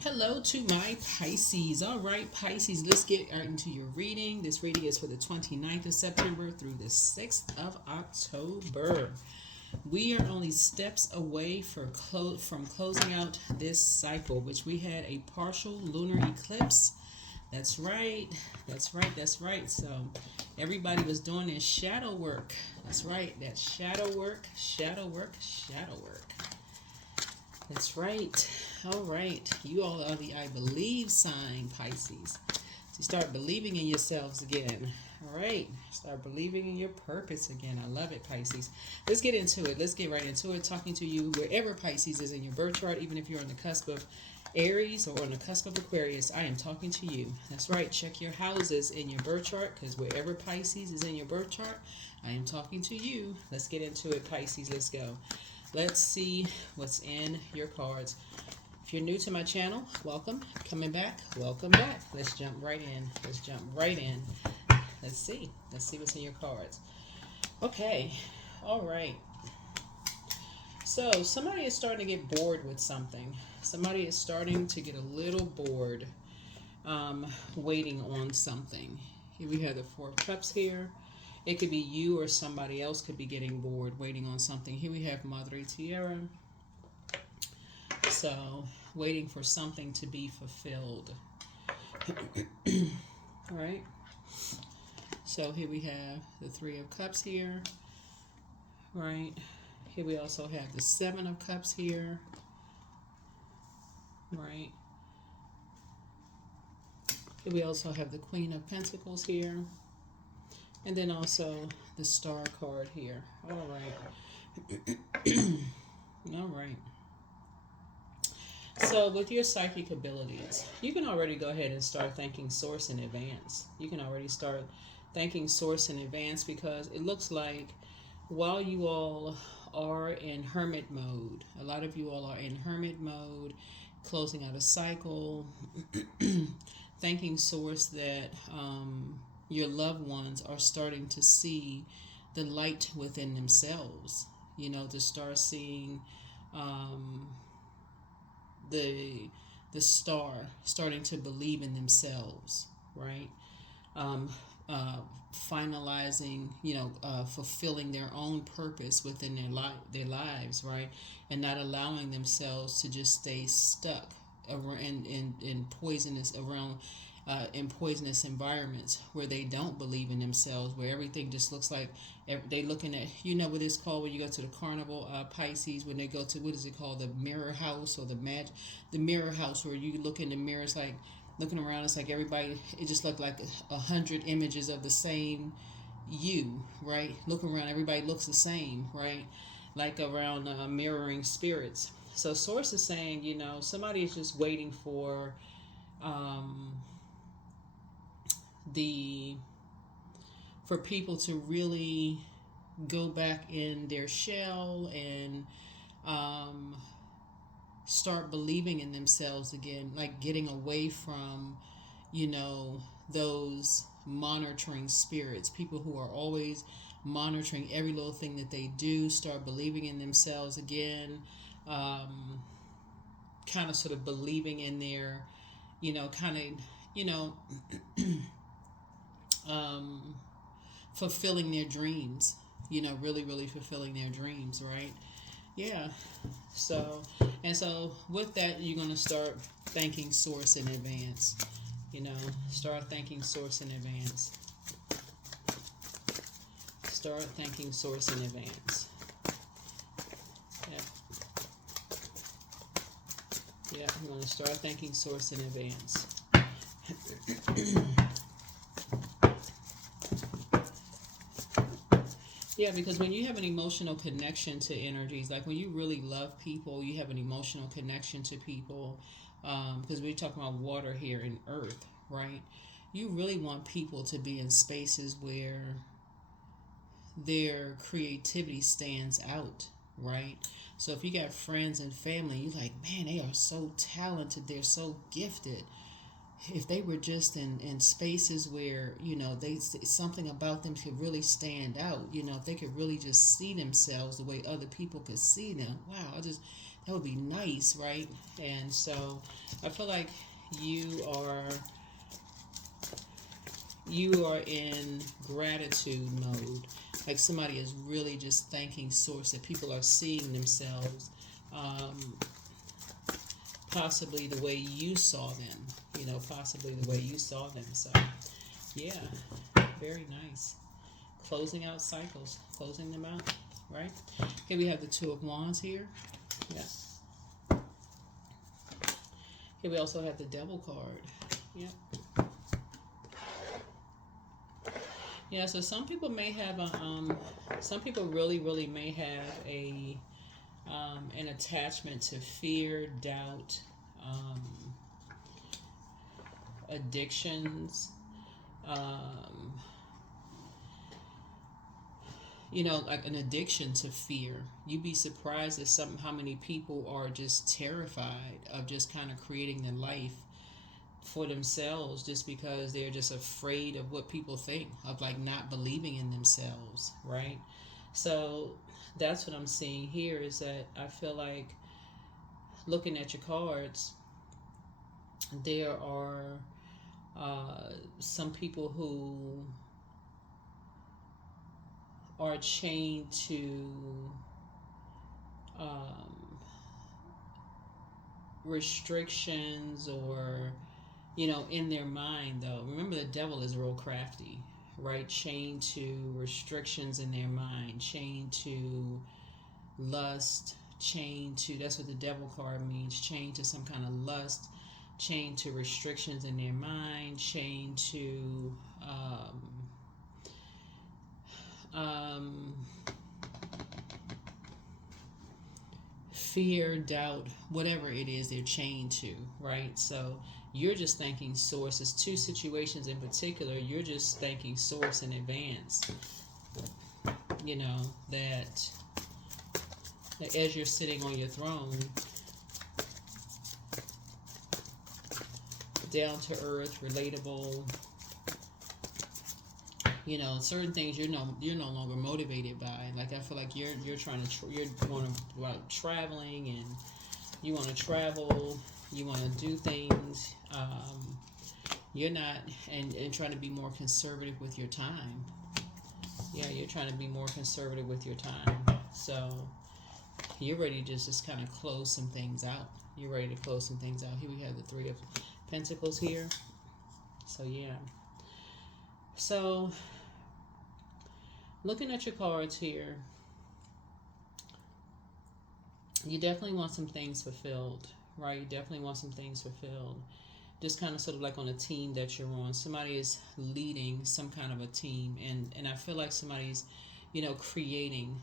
Hello to my Pisces. All right, Pisces, let's get right into your reading. This reading is for the 29th of September through the 6th of October. We are only steps away from closing out this cycle, which we had a partial lunar eclipse. That's right. That's right. That's right. So everybody was doing their shadow work. That's right. That shadow work, shadow work, shadow work. That's right. All right. You all are the I believe sign, Pisces. So start believing in yourselves again. All right. Start believing in your purpose again. I love it, Pisces. Let's get into it. Let's get right into it. Talking to you wherever Pisces is in your birth chart, even if you're on the cusp of Aries or on the cusp of Aquarius, I am talking to you. That's right. Check your houses in your birth chart because wherever Pisces is in your birth chart, I am talking to you. Let's get into it, Pisces. Let's go. Let's see what's in your cards. If you're new to my channel, welcome. Coming back, welcome back. Let's jump right in. Let's jump right in. Let's see. Let's see what's in your cards. Okay. All right. So somebody is starting to get bored with something. Somebody is starting to get a little bored waiting on something. Here we have the Four of Cups here. It could be you or somebody else could be getting bored waiting on something. Here we have Madre Tierra. So, waiting for something to be fulfilled. All right. So, here we have the Three of Cups here. Right. Here we also have the Seven of Cups here. Right. Here we also have the Queen of Pentacles here. And then also the Star card here. All right. All right. So with your psychic abilities, you can already go ahead and start thanking Source in advance. You can already start thanking Source in advance because it looks like while you all are in hermit mode, a lot of you all are in hermit mode, closing out a cycle, thanking Source that your loved ones are starting to see the light within themselves, to start seeing the star, starting to believe in themselves, right? Um, uh, Finalizing, fulfilling their own purpose within their lives, right? And not allowing themselves to just stay stuck around in poisonous around in poisonous environments where they don't believe in themselves, where everything just looks like they looking at, what it's called when you go to the carnival, Pisces, when they go to, what is it called, the mirror house, or the mirror house, where you look in the mirrors, like looking around, it's like everybody, it just looked like 100 images of the same you, right? Looking around, everybody looks the same, right? Like around mirroring spirits. So Source is saying, somebody is just waiting for um, the for people to really go back in their shell and um, start believing in themselves again, like getting away from, those monitoring spirits, people who are always monitoring every little thing that they do, start believing in themselves again, kind of sort of believing in their, kind of, you know, fulfilling their dreams, really, really fulfilling their dreams, right? Yeah. So, and so with that, you're going to start thanking Source in advance. Start thanking Source in advance. Start thanking Source in advance. Yeah. Yeah, I'm going to start thanking Source in advance. Yeah, because when you have an emotional connection to energies, like when you really love people, you have an emotional connection to people, because we're talking about water here and earth, right? You really want people to be in spaces where their creativity stands out, right? So if you got friends and family, you're like, man, they are so talented, they're so gifted. If they were just in spaces where they something about them could really stand out, if they could really just see themselves the way other people could see them, wow, That would be nice, right? And so I feel like you are you are in gratitude mode. Like somebody is really just thanking source, that people are seeing themselves, um, possibly the way you saw them, possibly the way you saw them. So yeah, very nice. Closing out cycles, closing them out, right? Here we have the Two of Wands here. Yeah. Here we also have the Devil card. Yeah. Yeah, so some people may have some people really may have an attachment to fear, doubt, um, addictions, um, like an addiction to fear. You'd be surprised at how many people are just terrified of just kind of creating their life for themselves, just because they're just afraid of what people think, of like not believing in themselves, right? So that's what I'm seeing here, is that I feel like, looking at your cards, there are some people who are chained to um, restrictions, or in their mind, though. Remember, the devil is real crafty, right? Chained to restrictions in their mind, chained to lust, chained to, that's what the devil card means, chained to some kind of lust, chained to restrictions in their mind, chained to um, fear, doubt, whatever it is they're chained to, right? So you're just thanking source. It's two situations in particular. You're just thanking source in advance, that as you're sitting on your throne, down to earth, relatable, certain things you're no longer motivated by. Like, I feel like you're trying to you're going about traveling, and you want to travel, you want to do things. You're not, and trying to be more conservative with your time. Yeah, you're trying to be more conservative with your time. So you're ready to just kind of close some things out. You're ready to close some things out. Here we have the Three of Pentacles here. So yeah. So looking at your cards here, you definitely want some things fulfilled, right? You definitely want some things fulfilled. Just kind of sort of like on a team that you're on. Somebody is leading some kind of a team, and I feel like somebody's, creating.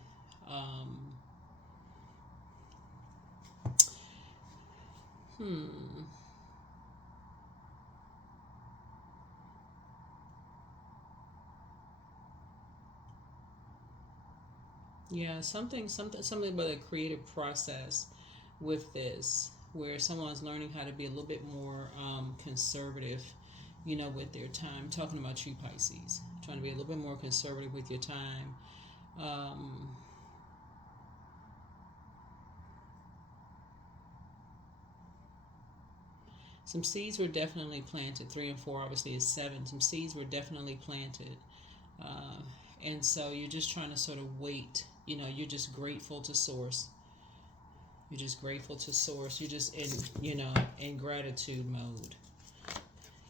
Um, hmm. Yeah, something about a creative process with this, where someone's learning how to be a little bit more conservative, with their time. Talking about you, Pisces, trying to be a little bit more conservative with your time. Um, some seeds were definitely planted. 3 and 4 obviously is 7. Some seeds were definitely planted, uh, and so you're just trying to sort of wait. You're just grateful to Source. You're just grateful to Source. You're just in gratitude mode.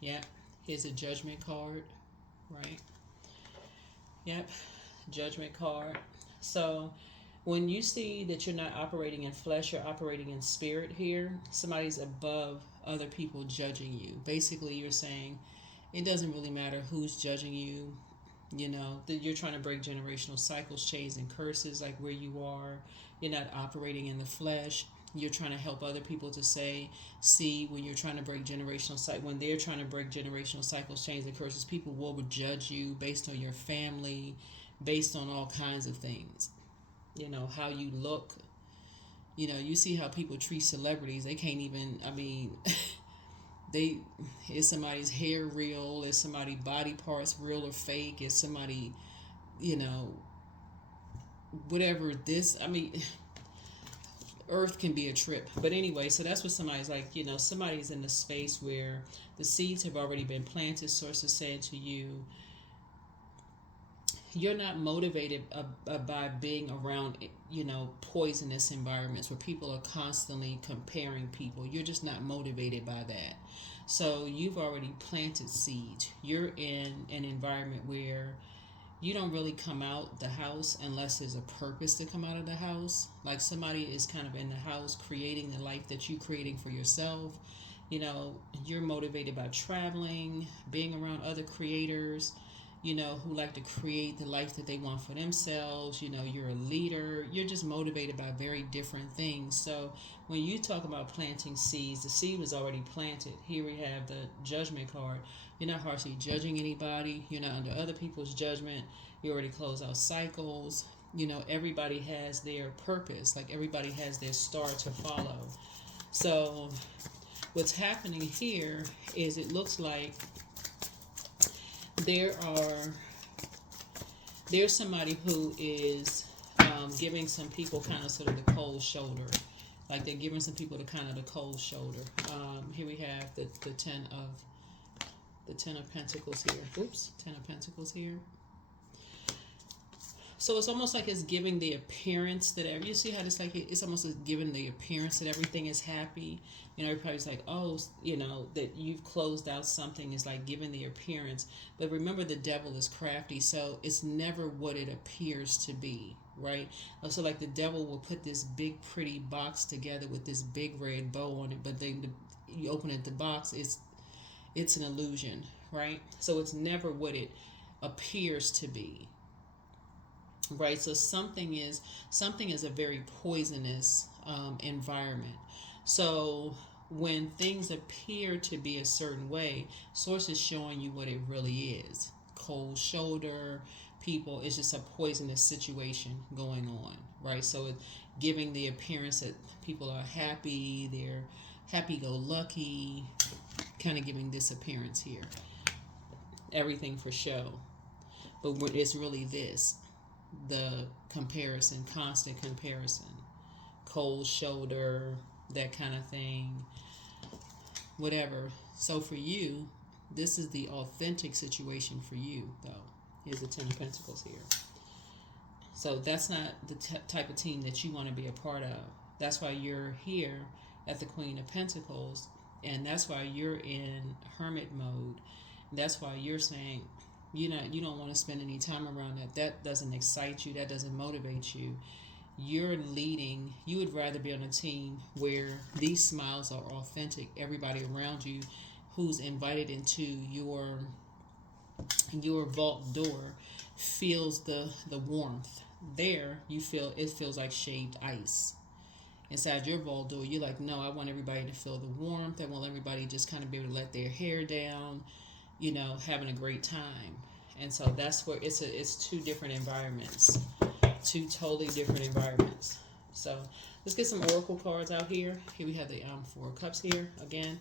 Yep. Here's a Judgment card, right? Yep. Judgment card. So when you see that you're not operating in flesh, you're operating in spirit here. Somebody's above other people judging you. Basically, you're saying it doesn't really matter who's judging you. That you're trying to break generational cycles, chains, and curses, like where you are. You're not operating in the flesh. You're trying to help other people to see, when you're trying to break generational cycles, when they're trying to break generational cycles, chains, and curses, people will judge you based on your family, based on all kinds of things. How you look. You see how people treat celebrities. They can't even, is somebody's hair real? Is somebody's body parts real or fake? Is somebody, whatever this, Earth can be a trip. But anyway, so that's what somebody's like, somebody's in the space where the seeds have already been planted. Source is saying to you, you're not motivated by being around, poisonous environments where people are constantly comparing people. You're just not motivated by that. So you've already planted seeds. You're in an environment where you don't really come out the house unless there's a purpose to come out of the house. Like somebody is kind of in the house creating the life that you're creating for yourself. You're motivated by traveling, being around other creators, who like to create the life that they want for themselves. You're a leader. You're just motivated by very different things. So when you talk about planting seeds, the seed was already planted. Here we have the Judgment card. You're not harshly judging anybody. You're not under other people's judgment. You already close out cycles. Everybody has their purpose. Like everybody has their star to follow. So what's happening here is it looks like there's somebody who is giving some people kind of sort of the cold shoulder. Like they're giving some people the kind of the cold shoulder. Here we have the ten of Pentacles here. Oops, 10 of Pentacles here. So it's almost like it's giving the appearance that you see how it's almost like giving the appearance that everything is happy. Everybody's like, oh, that you've closed out something is like giving the appearance. But remember, the devil is crafty, so it's never what it appears to be, right? So like the devil will put this big pretty box together with this big red bow on it, but then you open it, the box it's an illusion, right? So it's never what it appears to be. Right, so something is a very poisonous environment. So when things appear to be a certain way, Source is showing you what it really is. Cold shoulder, people, it's just a poisonous situation going on, right? So it's giving the appearance that people are happy, they're happy-go-lucky, kind of giving this appearance here. Everything for show. But it's really this. The comparison, constant comparison, cold shoulder, that kind of thing, whatever. So for you, this is the authentic situation for you, though. Here's the 10 of Pentacles here. So that's not the type of team that you want to be a part of. That's why you're here at the Queen of Pentacles, and that's why you're in hermit mode. That's why you're saying, you don't want to spend any time around that. That doesn't excite you. That doesn't motivate you. You're leading. You would rather be on a team where these smiles are authentic. Everybody around you who's invited into your vault door feels the warmth. There, it feels like shaved ice. Inside your vault door, you're like, no, I want everybody to feel the warmth. I want everybody just kind of be able to let their hair down, having a great time. And so that's where it's two different environments, two totally different environments. So let's get some oracle cards out here. Here we have the 4 of Cups here again.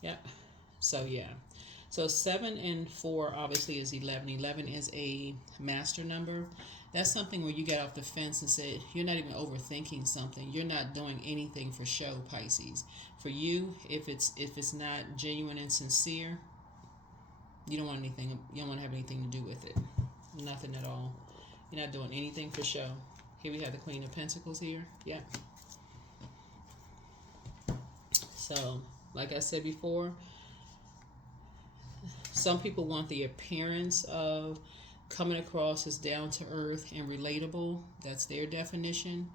Yep. So yeah. So 7 and 4 obviously is 11. 11 is a master number. That's something where you get off the fence and said you're not even overthinking something. You're not doing anything for show, Pisces. For you, if it's not genuine and sincere, you don't want anything. You don't want to have anything to do with it. Nothing at all. You're not doing anything for show. Here we have the Queen of Pentacles here. Yeah. So, like I said before, some people want the appearance of coming across as down to earth and relatable. That's their definition.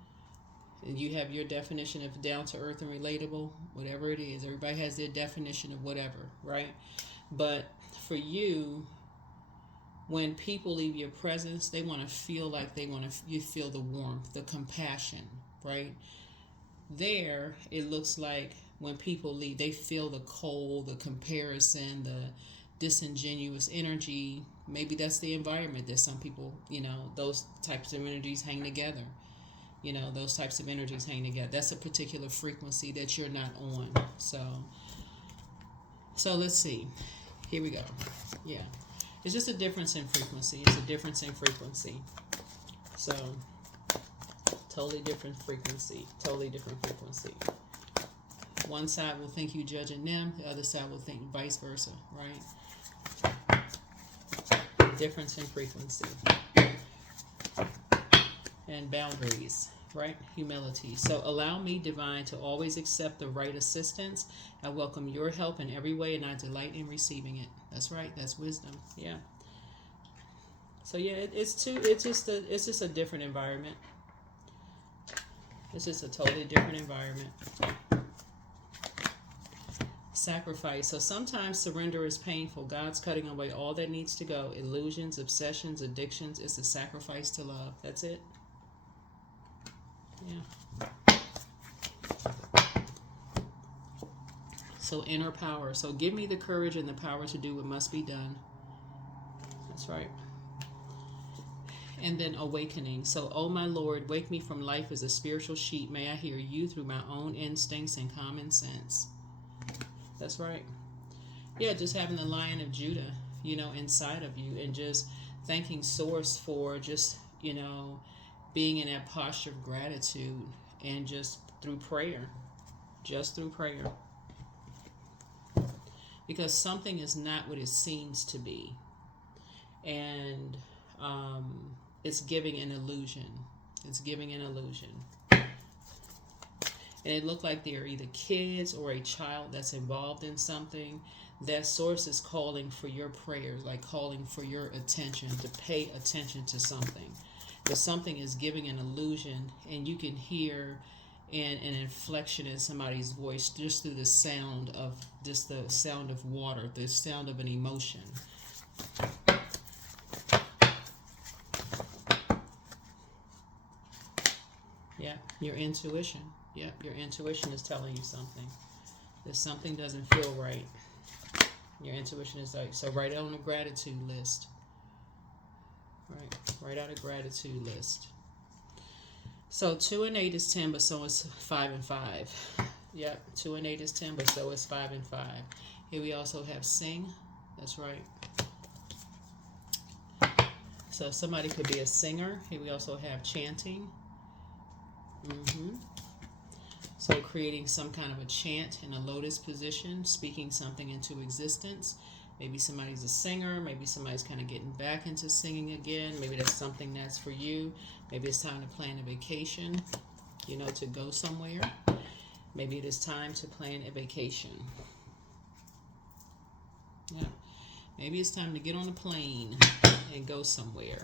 And you have your definition of down to earth and relatable, whatever it is. Everybody has their definition of whatever, right? But for you, when people leave your presence, they want to feel like you feel the warmth, the compassion, right? There, it looks like when people leave, they feel the cold, the comparison, the disingenuous energy. Maybe that's the environment that some people, those types of energies hang together. Those types of energies hang together. That's a particular frequency that you're not on. So let's see. Here we go. Yeah. It's just a difference in frequency. It's a difference in frequency. So Totally different frequency. Totally different frequency. One side will think you judging them. The other side will think vice versa, right? Difference in frequency. And boundaries, right? Humility. So allow me, divine, to always accept the right assistance. I welcome your help in every way, and I delight in receiving it. That's right. That's wisdom. Yeah. So yeah, it's just a different environment. It's just a totally different environment. Sacrifice. So sometimes surrender is painful. God's cutting away all that needs to go. Illusions, obsessions, addictions. It's a sacrifice to love. That's it. Yeah. So inner power. So give me the courage and the power to do what must be done. That's right. And then awakening. So, oh my Lord, wake me from life as a spiritual sheep. May I hear you through my own instincts and common sense. That's right. Yeah, just having the Lion of Judah, inside of you, and just thanking Source for just, being in that posture of gratitude, and just through prayer. Just through prayer. Because something is not what it seems to be. And it's giving an illusion. It's giving an illusion. And it looked like they're either kids or a child that's involved in something. That Source is calling for your prayers, like calling for your attention, to pay attention to something. But something is giving an illusion, and you can hear an inflection in somebody's voice just through the sound of water, the sound of an emotion. Yeah, your intuition. Yep, your intuition is telling you something. If something doesn't feel right, your intuition is like, so write it on a gratitude list. Right, write out a gratitude list. So 2 and 8 is 10, but so is 5 and 5. Yep, 2 and 8 is 10, but so is 5 and 5. Here we also have sing. That's right. So somebody could be a singer. Here we also have chanting. So creating some kind of a chant in a lotus position, speaking something into existence. Maybe somebody's a singer. Maybe somebody's kind of getting back into singing again. Maybe that's something that's for you. Maybe it's time to plan a vacation, to go somewhere. Maybe it is time to plan a vacation. Yeah. Maybe it's time to get on a plane and go somewhere.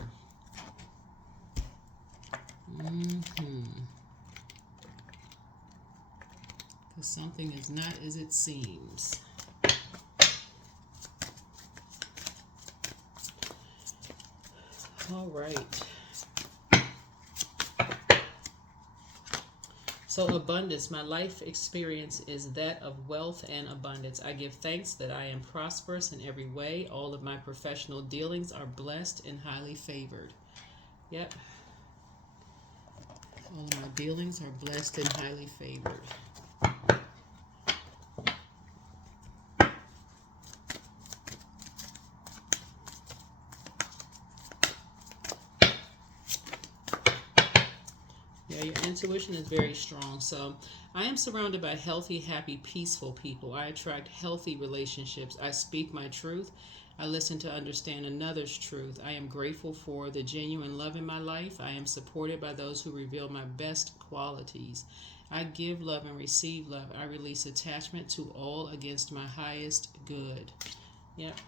Because something is not as it seems. All right. So abundance, my life experience is that of wealth and abundance. I give thanks that I am prosperous in every way. All of my professional dealings are blessed and highly favored. Yep. All of my dealings are blessed and highly favored. Your intuition is very strong. So I am surrounded by healthy, happy, peaceful people. I attract healthy relationships. I speak my truth. I listen to understand another's truth. I am grateful for the genuine love in my life. I am supported by those who reveal my best qualities. I give love and receive love. I release attachment to all against my highest good. Yep.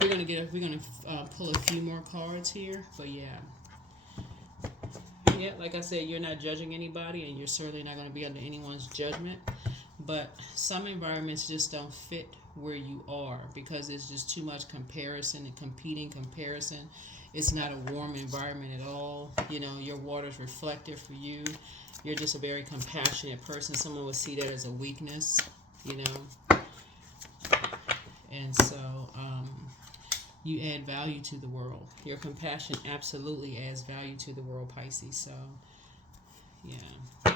We're gonna pull a few more cards here, but yeah. Yeah, like I said, you're not judging anybody, and you're certainly not going to be under anyone's judgment. But some environments just don't fit where you are because there's just too much comparison and competing comparison. It's not a warm environment at all. Your water's reflective for you. You're just a very compassionate person. Someone would see that as a weakness, And so, you add value to the world. Your compassion absolutely adds value to the world, Pisces. So, yeah.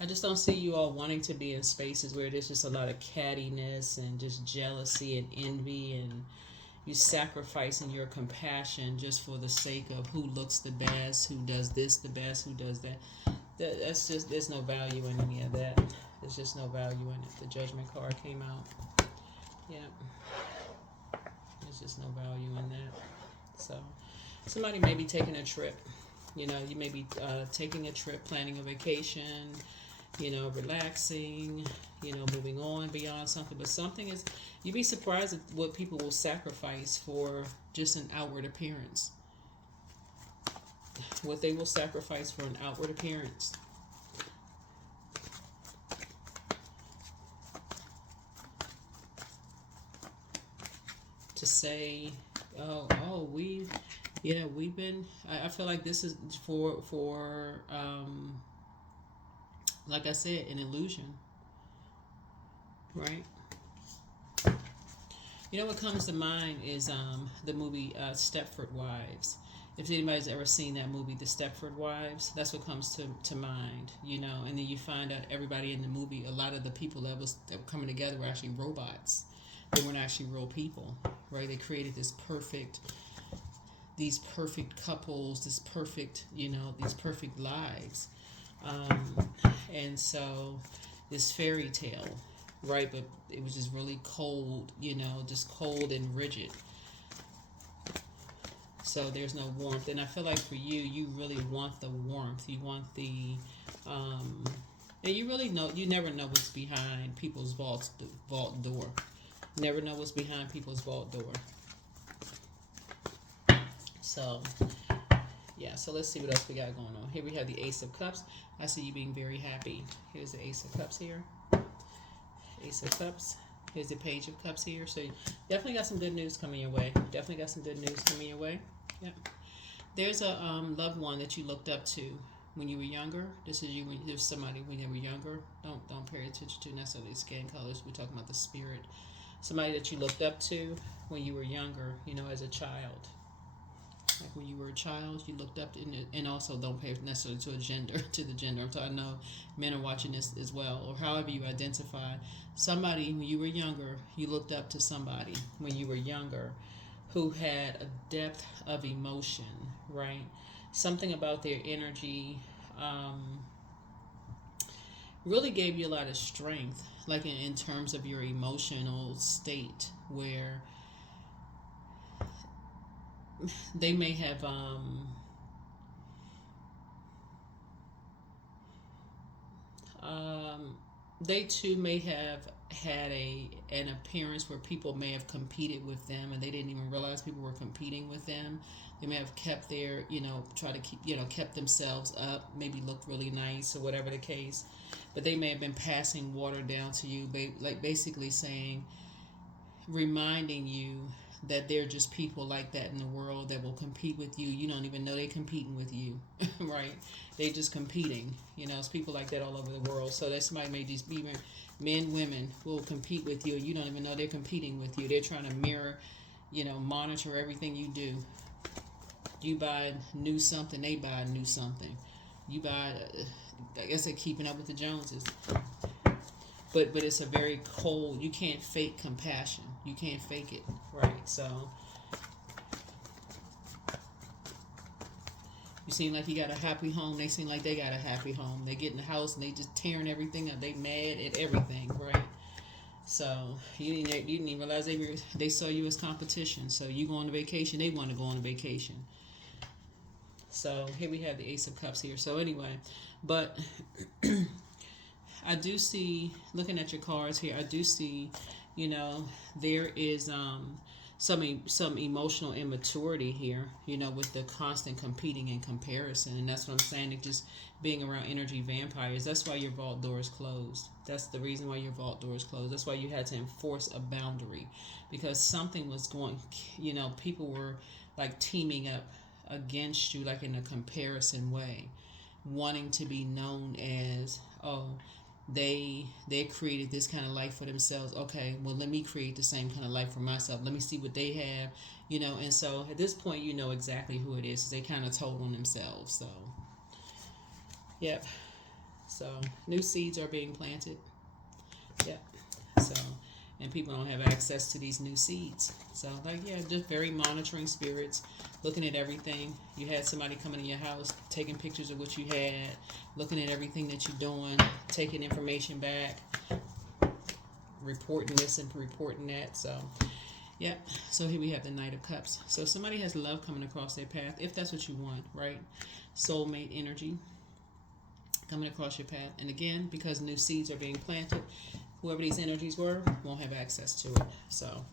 I just don't see you all wanting to be in spaces where there's just a lot of cattiness and just jealousy and envy and, you sacrificing your compassion just for the sake of who looks the best, who does this the best, who does that. That's just, there's no value in any of that. There's just no value in it. The Judgment card came out. Yeah. There's just no value in that. So somebody may be taking a trip. You know, you may be taking a trip, planning a vacation, you know, relaxing, you know, moving on beyond something. But something is, you'd be surprised at what people will sacrifice for just an outward appearance. What they will sacrifice for an outward appearance. To say, we've been, I feel like this is for like I said, an illusion, right? You know what comes to mind is the movie Stepford Wives. If anybody's ever seen that movie, The Stepford Wives, that's what comes to mind, you know. And then you find out everybody in the movie, a lot of the people that were coming together were actually robots. They weren't actually real people, right? They created these perfect couples, these perfect lives. And so this fairy tale, right? But it was just really cold, you know, just cold and rigid. So there's no warmth. And I feel like for you, you really want the warmth. You want the, and you really know, you never know what's behind people's vault door. Never know what's behind people's vault door. So, yeah, so let's see what else we got going on. Here we have the Ace of Cups. I see you being very happy. Here's the Ace of Cups here. Ace of Cups. Here's the Page of Cups here. So you definitely got some good news coming your way. Definitely got some good news coming your way. Yep. There's a loved one that you looked up to when you were younger. This is you when there's somebody when you were younger. Don't pay attention to necessarily skin colors. We're talking about the spirit. Somebody that you looked up to when you were younger, you know, as a child. Like when you were a child, you looked up to, and also don't pay necessarily to the gender. I'm talking, I know men are watching this as well, or however you identify. Somebody when you were younger, you looked up to somebody when you were younger who had a depth of emotion, right? Something about their energy really gave you a lot of strength, like in terms of your emotional state, where they may have they too may have had an appearance where people may have competed with them and they didn't even realize people were competing with them. They may have kept their, try to keep, kept themselves up, maybe looked really nice or whatever the case, but they may have been passing water down to you, like basically saying, reminding you that they're just people like that in the world that will compete with you. You don't even know they're competing with you, right? They just competing. It's people like that all over the world. So that somebody may just be men, women will compete with you. You don't even know they're competing with you. They're trying to mirror, monitor everything you do. You buy new something, they buy new something. You buy, I guess they're keeping up with the Joneses. But it's a very cold, you can't fake compassion. You can't fake it, right? So you seem like you got a happy home. They seem like they got a happy home. They get in the house and they just tearing everything up. They mad at everything, right? So you didn't even realize they saw you as competition. So you go on a vacation, they want to go on a vacation. So here we have the Ace of Cups here. So anyway, but I do see, looking at your cards here, I do see, there is some emotional immaturity here, with the constant competing and comparison. And that's what I'm saying, it just being around energy vampires. That's why your vault door is closed. That's the reason why your vault door is closed. That's why you had to enforce a boundary, because something was going, people were like teaming up against you, like in a comparison way, wanting to be known as, they created this kind of life for themselves. Okay, well, let me create the same kind of life for myself. Let me see what they have, and so at this point you know exactly who it is. They kind of told on themselves. So yep, so new seeds are being planted. Yep. So and people don't have access to these new seeds. So, like, yeah, just very monitoring spirits, looking at everything. You had somebody coming in your house, taking pictures of what you had, looking at everything that you're doing, taking information back, reporting this and reporting that. So, yeah. So here we have the Knight of Cups. So somebody has love coming across their path, if that's what you want, right? Soulmate energy coming across your path. And again, because new seeds are being planted, whoever these energies were won't have access to it. So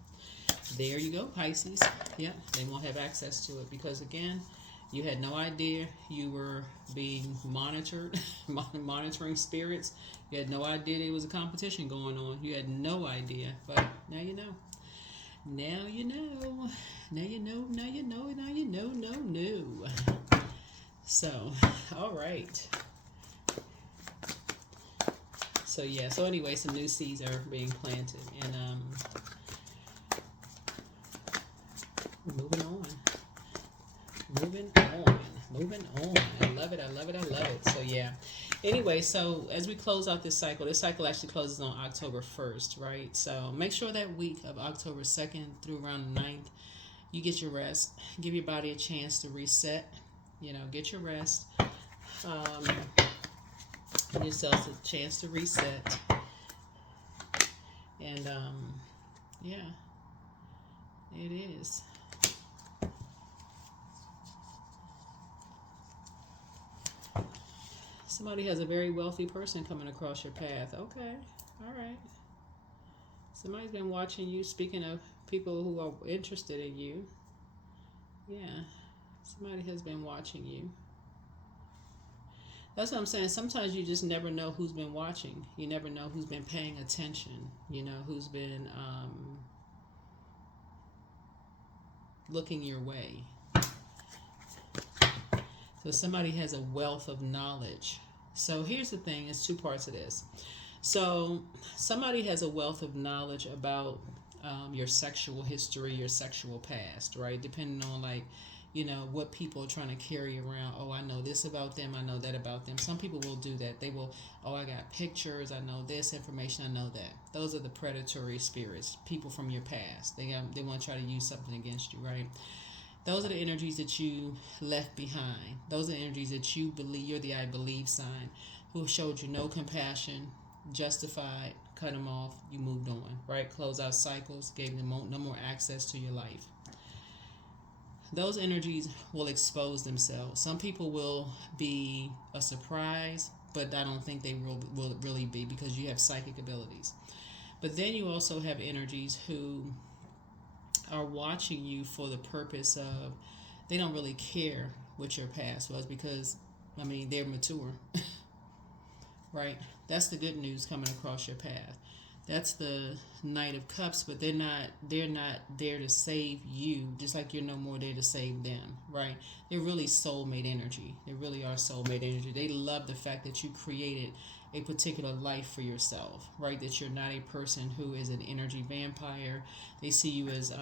there you go, Pisces. Yeah, they won't have access to it because, again, you had no idea you were being monitored, monitoring spirits. You had no idea there was a competition going on. You had no idea, but now you know. Now you know. Now you know. Now you know. Now you know. No. So, all right. So yeah. So anyway, some new seeds are being planted, and moving on. I love it. So yeah. Anyway, so as we close out this cycle actually closes on October 1st, right? So make sure that week of October 2nd through around the 9th, you get your rest. Give your body a chance to reset. Get your rest. Give yourself a chance to reset. And yeah, it is. Somebody has a very wealthy person coming across your path. Okay. All right. Somebody's been watching you. Speaking of people who are interested in you. Yeah. Somebody has been watching you. That's what I'm saying. Sometimes you just never know who's been watching. You never know who's been paying attention. Who's been looking your way. So somebody has a wealth of knowledge. So here's the thing, there's two parts of this. So somebody has a wealth of knowledge about your sexual history, your sexual past, right? Depending on what people are trying to carry around. Oh, I know this about them, I know that about them. Some people will do that. They will, I got pictures, I know this information, I know that. Those are the predatory spirits, people from your past. They want to try to use something against you, right? Those are the energies that you left behind. Those are the energies that you believe. You're the I believe sign, who showed you no compassion, justified, cut them off, you moved on, right? Close out cycles, gave them no more access to your life. Those energies will expose themselves. Some people will be a surprise, but I don't think they will really be, because you have psychic abilities. But then you also have energies who are watching you for the purpose of, they don't really care what your past was, because they're mature. Right? That's the good news coming across your path. That's the Knight of Cups, but they're not there to save you, just like you're no more there to save them, right? They're really soulmate energy. They really are soulmate energy. They love the fact that you created a particular life for yourself, right? That you're not a person who is an energy vampire. They see you as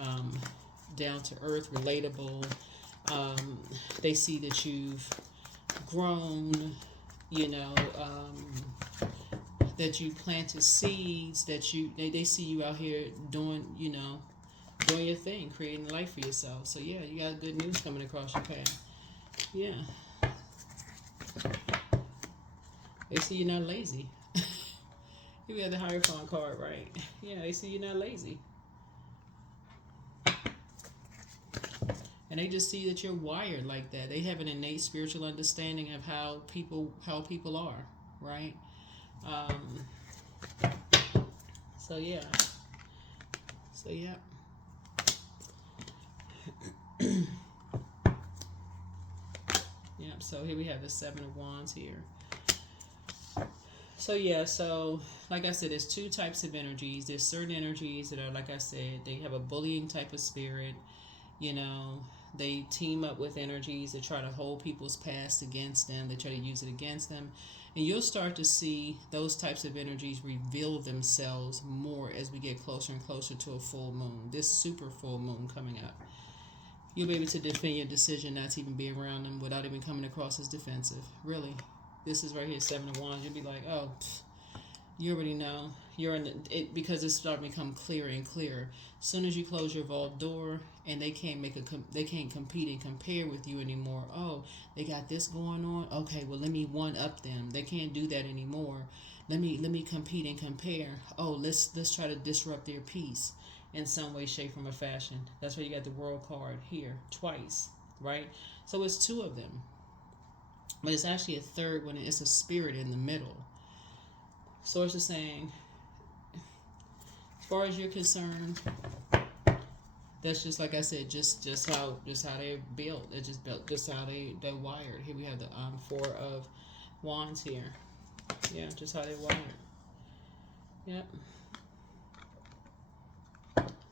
down to earth, relatable. They see that you've grown, that you planted seeds, that they see you out here doing your thing, creating a life for yourself. So yeah, you got good news coming across your path. Yeah. They see you're not lazy. You have the Hierophant card, right? Yeah, they see you're not lazy. And they just see that you're wired like that. They have an innate spiritual understanding of how people are, right? So yeah. Yeah, so here we have the Seven of Wands here. So yeah, so like I said, there's two types of energies. There's certain energies that are, like I said, they have a bullying type of spirit. They team up with energies that try to hold people's past against them. They try to use it against them. And you'll start to see those types of energies reveal themselves more as we get closer and closer to a full moon. This super full moon coming up. You'll be able to defend your decision not to even be around them without even coming across as defensive. Really. This is right here, Seven of Wands. You'll be like, oh, You already know. You're in it because it's starting to become clearer and clearer. As soon as you close your vault door and they can't they can't compete and compare with you anymore. Oh, they got this going on. Okay, well let me one up them. They can't do that anymore. Let me compete and compare. Oh, let's try to disrupt their peace in some way, shape, form, or fashion. That's why you got the World card here twice, right? So it's two of them, but it's actually a third one. It's a spirit in the middle. Source is saying, as far as you're concerned, that's just like I said, just how they built. It's just built, just how they wired. Here we have the Four of Wands here. Yeah, just how they wired. Yep.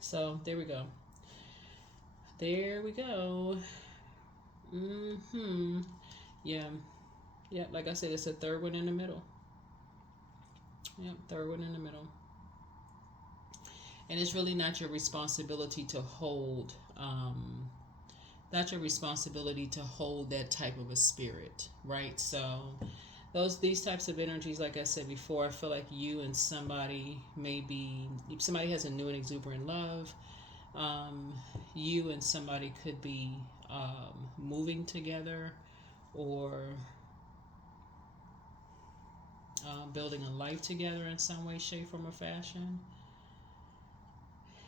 So there we go. There we go. Yeah. Yeah. Like I said, it's a third one in the middle. Yep, third one in the middle. And it's really not your responsibility to hold. Not your responsibility to hold that type of a spirit, right? So these types of energies, like I said before, I feel like you and somebody, maybe somebody has a new and exuberant love. You and somebody could be moving together, or building a life together in some way, shape, form, or fashion.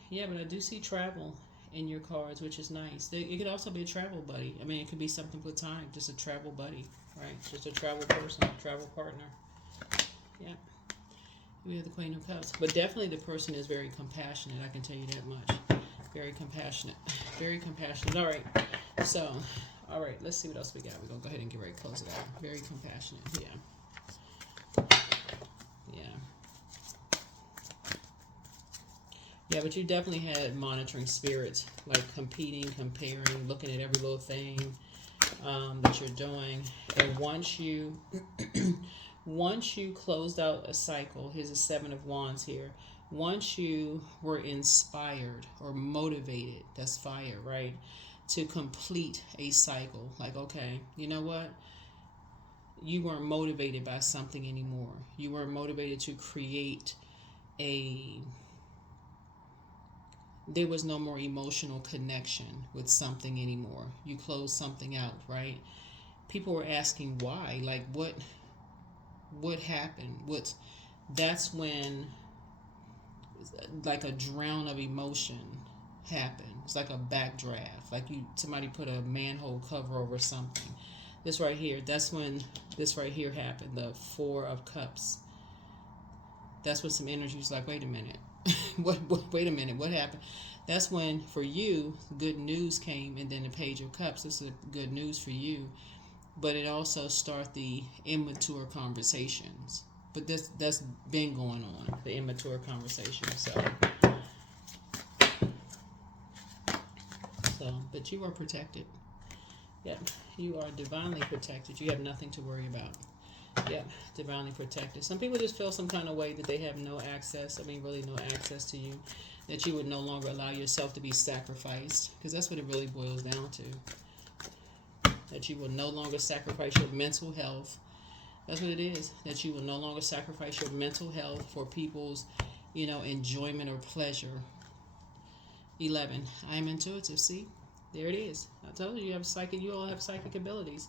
Yeah, but I do see travel in your cards, which is nice. It could also be a travel buddy. I mean, it could be something platonic, just a travel buddy, right? Just a travel person, a travel partner. Yeah. We have the Queen of Cups. But definitely the person is very compassionate. I can tell you that much. Very compassionate. Very compassionate. All right. So, all right. Let's see what else we got. We're going to go ahead and get ready to close it out. Very compassionate. Yeah. Yeah. Yeah, but you definitely had monitoring spirits, like competing, comparing, looking at every little thing that you're doing. And once you closed out a cycle, here's a Seven of Wands here. Once you were inspired or motivated, that's fire, right? To complete a cycle. Like, okay, you know what? You weren't motivated by something anymore. You were motivated to create there was no more emotional connection with something anymore. You closed something out, right? People were asking why, like what happened? That's when like a drown of emotion happened. It's like a backdraft. Like somebody put a manhole cover over something. This right here, that's when this right here happened, the Four of Cups. That's when some energy was like, wait a minute. Wait a minute, what happened? That's when, for you, good news came, and then the Page of Cups. This is good news for you, but it also started the immature conversations. But that's been going on, the immature conversation. But you are protected. Yeah, you are divinely protected. You have nothing to worry about. Yeah, divinely protected. Some people just feel some kind of way that they have no access. I mean, really no access to you. That you would no longer allow yourself to be sacrificed. Because that's what it really boils down to. That you will no longer sacrifice your mental health. That's what it is. That you will no longer sacrifice your mental health for people's, enjoyment or pleasure. 11. I am intuitive. See? There it is. I told you you all have psychic abilities.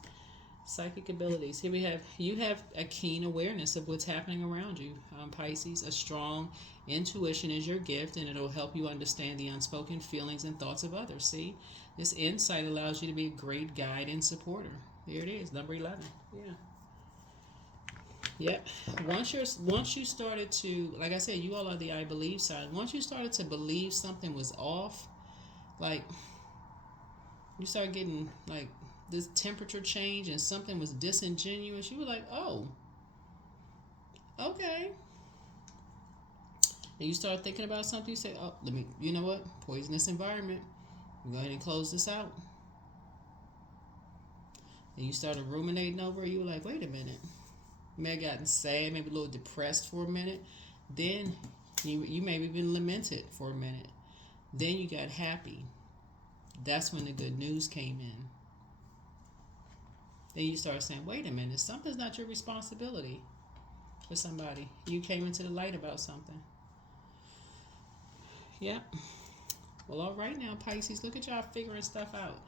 Psychic abilities. Here you have a keen awareness of what's happening around you, Pisces. A strong intuition is your gift, and it'll help you understand the unspoken feelings and thoughts of others. See, this insight allows you to be a great guide and supporter. There it is, number 11. Yeah. Yep. Once you started to, like I said, you all are the I believe side. Once you started to believe something was off, like you start getting like this temperature change and something was disingenuous, you were like, oh, okay. And you start thinking about something, you say, oh, you know what? Poisonous environment. We'll go ahead and close this out. And you started ruminating over it, you were like, wait a minute. You may have gotten sad, maybe a little depressed for a minute. Then you maybe been lamented for a minute. Then you got happy. That's when the good news came in. Then you start saying, wait a minute, something's not your responsibility. for somebody. You came into the light about something. Yep. Well, all right now, Pisces. Look at y'all figuring stuff out.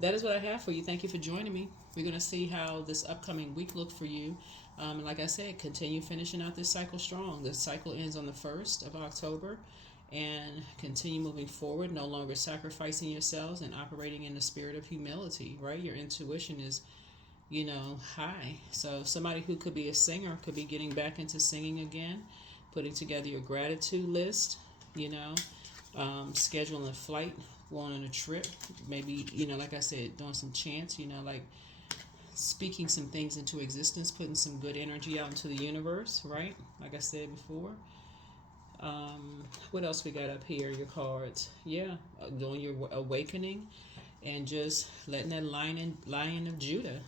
That is what I have for you. Thank you for joining me. We're going to see how this upcoming week look for you. And like I said, continue finishing out this cycle strong. This cycle ends on the 1st of October. And continue moving forward, no longer sacrificing yourselves and operating in the spirit of humility, right? Your intuition is, high. So somebody who could be a singer could be getting back into singing again, putting together your gratitude list, scheduling a flight, going on a trip, maybe, like I said, doing some chants, like speaking some things into existence, putting some good energy out into the universe, right? Like I said before. What else we got up here? Your cards. Yeah, doing your awakening and just letting that lion of Judah,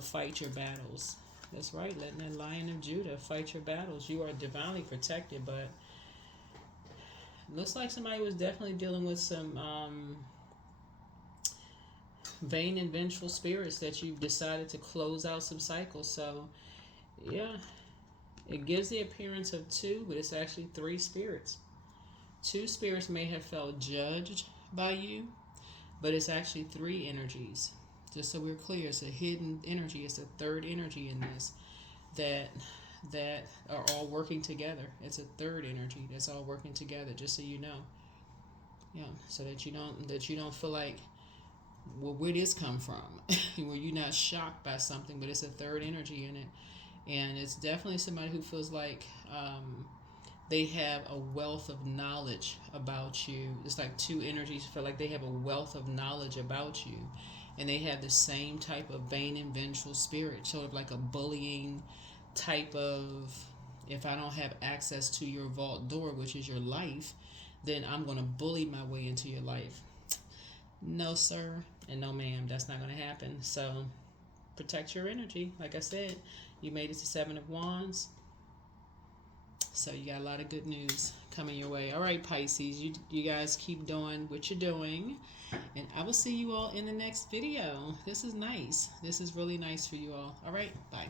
fight your battles. That's right, letting that Lion of Judah fight your battles. You are divinely protected, but looks like somebody was definitely dealing with some vain and vengeful spirits that you've decided to close out some cycles. So, yeah, it gives the appearance of 2, but it's actually 3 spirits. 2 spirits may have felt judged by you, but it's actually 3 energies. Just so we're clear, it's a hidden energy. It's a third energy in this that are all working together. It's a third energy that's all working together. Just so you know, so that you don't feel like, well, where did this come from? Where you're not shocked by something, but it's a third energy in it, and it's definitely somebody who feels like they have a wealth of knowledge about you. It's like 2 energies feel like they have a wealth of knowledge about you. And they have the same type of vain and vengeful spirit, sort of like a bullying type of, if I don't have access to your vault door, which is your life, then I'm going to bully my way into your life. No, sir, and no, ma'am, that's not going to happen. So protect your energy. Like I said, you made it to 7 of Wands. So you got a lot of good news coming your way. All right, Pisces, you guys keep doing what you're doing. And I will see you all in the next video. This is nice. This is really nice for you all. All right, bye.